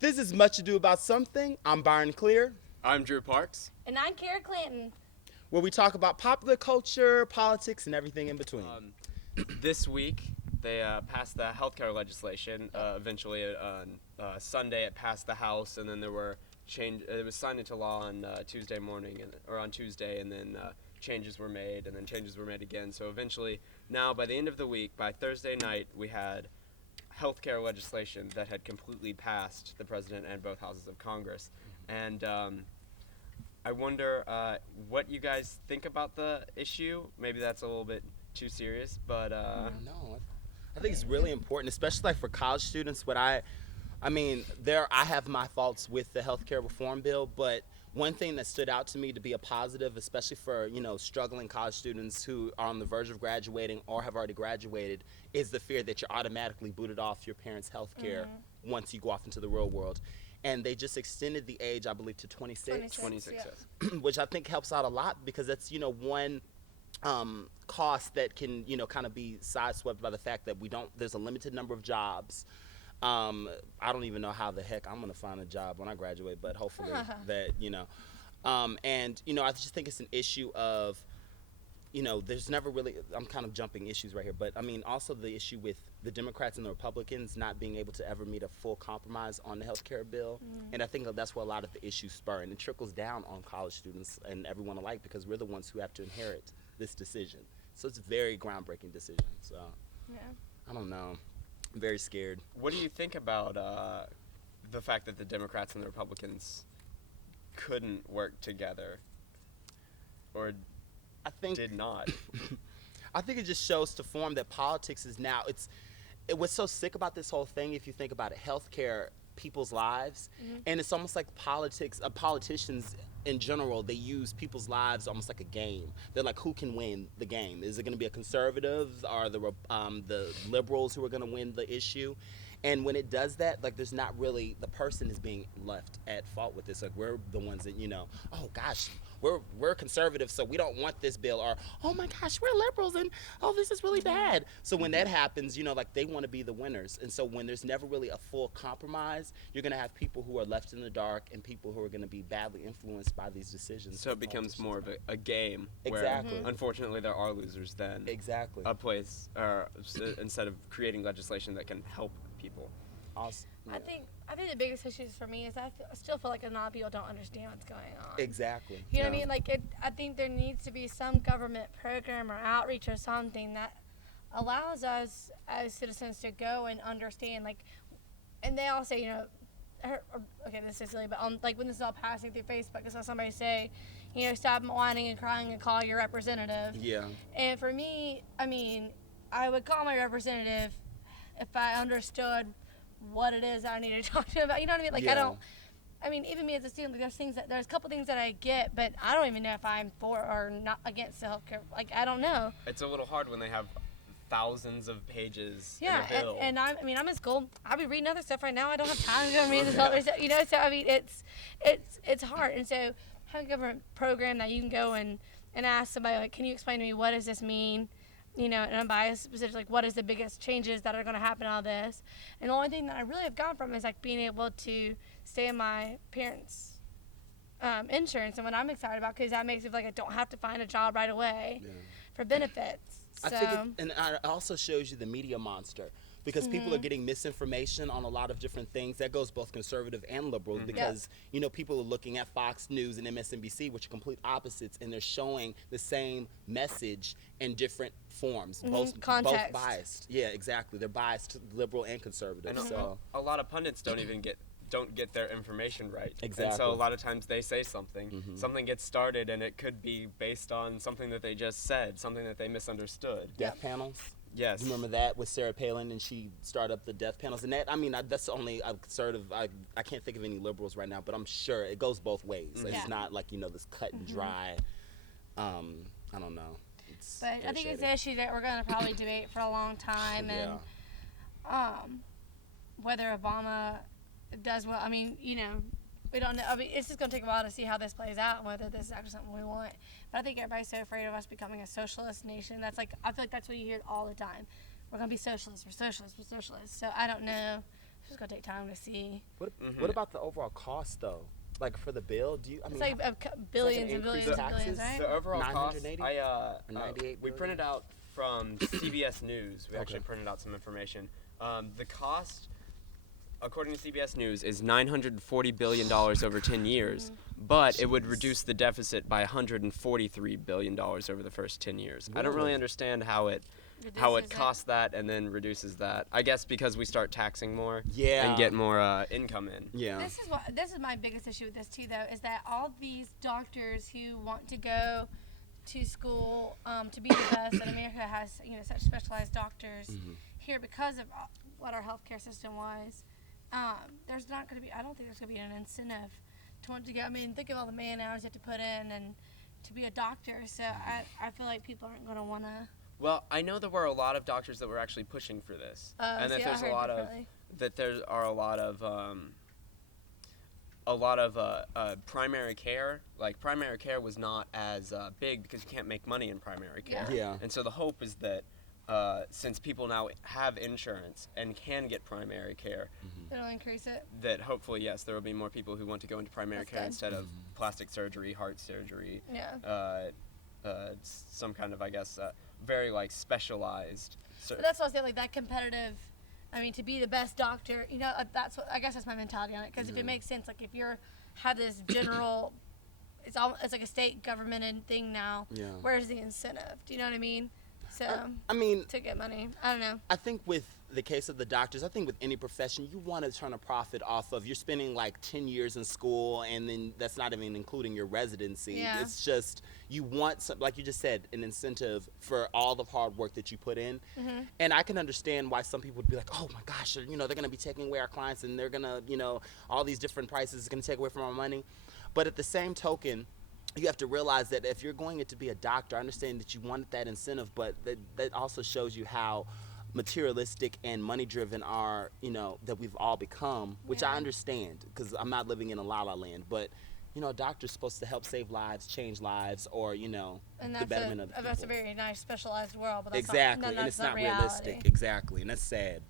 This is Much Ado About Something. I'm Byron Clear, I'm Drew Parks. And I'm Cara, Clanton. where we talk about popular culture, politics, and everything in between. This week, they passed the healthcare legislation. Eventually, on Sunday, it passed the House, and then there were it was signed into law on Tuesday morning, or on Tuesday, and then changes were made, and then changes were made again. So eventually, now by the end of the week, by Thursday night, we had healthcare legislation that had completely passed the president and both houses of Congress. And I wonder what you guys think about the issue. Maybe that's a little bit too serious, but No, I think it's really important, especially like for college students. I have my faults with the healthcare reform bill, but one thing that stood out to me to be a positive, especially for, struggling college students who are on the verge of graduating or have already graduated, is the fear that you're automatically booted off your parents' health care once you go off into the real world. And they just extended the age, I believe, to 26. 26 yeah. yes. Which I think helps out a lot, because that's, one cost that can, kind of be sideswept by the fact that there's a limited number of jobs. I don't even know how the heck I'm going to find a job when I graduate, but hopefully that, I just think it's an issue of, there's never really, I'm kind of jumping issues right here, but also the issue with the Democrats and the Republicans not being able to ever meet a full compromise on the health care bill. And I think that's where a lot of the issues spur, and it trickles down on college students and everyone alike, because we're the ones who have to inherit this decision. So it's a very groundbreaking decision. So Yeah. I don't know. I'm very scared. What do you think about the fact that the Democrats and the Republicans couldn't work together, or did not? I think it just shows to form that politics is now, what's so sick about this whole thing, if you think about it, healthcare, people's lives, and it's almost like politicians in general, they use people's lives almost like a game. They're like, who can win the game? Is it going to be a conservative, or the liberals who are going to win the issue? And when it does that, like, there's not really, the person is being left at fault with this. Like, we're the ones that, oh gosh, we're conservative, so we don't want this bill, or oh my gosh, we're liberals, and oh, this is really bad. So when that happens, like, they want to be the winners. And so when there's never really a full compromise, you're going to have people who are left in the dark and people who are going to be badly influenced by these decisions. So it becomes more of a game. Exactly. Where, unfortunately, there are losers then. Exactly. A place, instead of creating legislation that can help people. Awesome. Yeah. I think the biggest issues for me is I still feel like a lot of people don't understand what's going on. Exactly. You know what I mean? Like, I think there needs to be some government program or outreach or something that allows us as citizens to go and understand. Like, and they all say, okay, this is silly, but like when this is all passing through Facebook, I saw somebody say, stop whining and crying and call your representative. Yeah. And for me, I would call my representative if I understood what it is I need to talk to him about. You know what I mean? Like, Yeah. Even me as a student, like, there's a couple things that I get, but I don't even know if I'm for or not against the healthcare. Like, I don't know. It's a little hard when they have thousands of pages in Yeah, a bill. and I'm in school. I'll be reading other stuff right now. I don't have time to go read this other stuff, So, it's hard. And so, having a government program that you can go and ask somebody, like, can you explain to me what does this mean? And I'm biased, specifically, like, what is the biggest changes that are going to happen out of this? And the only thing that I really have gone from is, like, being able to stay in my parents' insurance, and what I'm excited about, because that makes it feel like I don't have to find a job right away for benefits. So. I think and it also shows you the media monster, because people are getting misinformation on a lot of different things. That goes both conservative and liberal, because people are looking at Fox News and MSNBC, which are complete opposites, and they're showing the same message in different forms, both biased. Yeah, exactly. They're biased, liberal and conservative. And so a lot of pundits don't get their information right. Exactly. And so a lot of times they say something gets started, and it could be based on something that they just said, something that they misunderstood. death panels. Yes. You remember that with Sarah Palin, and she started up the death panels, and that's only a conservative. I can't think of any liberals right now, but I'm sure it goes both ways. It's not like this cut and dry. I don't know. But I think it's an issue that we're going to probably debate for a long time, and whether Obama does well. We don't know. It's just going to take a while to see how this plays out and whether this is actually something we want. But I think everybody's so afraid of us becoming a socialist nation. I feel like that's what you hear all the time. We're going to be socialists. We're socialists. We're socialists. So I don't know just gonna take time to see. What about the overall cost though? Like for the bill, It's like billions and billions and billions, right? The overall cost, 980? we printed out from CBS News. We actually Okay. printed out some information. The cost, according to CBS News, is $940 billion over 10 years, but it would reduce the deficit by $143 billion over the first 10 years. I don't really understand how it costs that and then reduces that. I guess because we start taxing more and get more income in. Yeah. This is my biggest issue with this too, though, is that all these doctors who want to go to school to be the best, and America has such specialized doctors here because of what our healthcare system was. There's not going to be. I don't think there's going to be an incentive to want to go. I mean, think of all the man hours you have to put in and to be a doctor. So I feel like people aren't going to want to. Well, I know there were a lot of doctors that were actually pushing for this, and that see, there's I a heard lot differently. a lot of primary care. Like primary care was not as big because you can't make money in primary care. Yeah. And so the hope is that since people now have insurance and can get primary care, It'll increase it. that hopefully, yes, there will be more people who want to go into primary That's care good. instead of plastic surgery, heart surgery, Yeah. some kind of, I guess, very like specialized. But that's what I was saying, like that competitive. I mean, to be the best doctor, that's what I guess that's my mentality on it. Because if it makes sense, like if you're have this general, it's like a state governmented thing now. Yeah. Where's the incentive? Do you know what I mean? So I mean, to get money, I don't know. I think with the case of the doctors, I think with any profession, you want to turn a profit off of. You're spending like 10 years in school, and then that's not even including your residency. Yeah. It's just you want, like you just said, an incentive for all the hard work that you put in. And I can understand why some people would be like, oh my gosh, they're going to be taking away our clients, and they're going to, all these different prices are going to take away from our money. But at the same token, you have to realize that if you're going to be a doctor, I understand that you want that incentive, but that also shows you how materialistic and money-driven are, that we've all become, which I understand because I'm not living in a la-la land. But, a doctor's supposed to help save lives, change lives, or, And the betterment of the that's a people. very nice specialized world, but that's Exactly, not, and it's not reality. realistic. Exactly, and that's sad.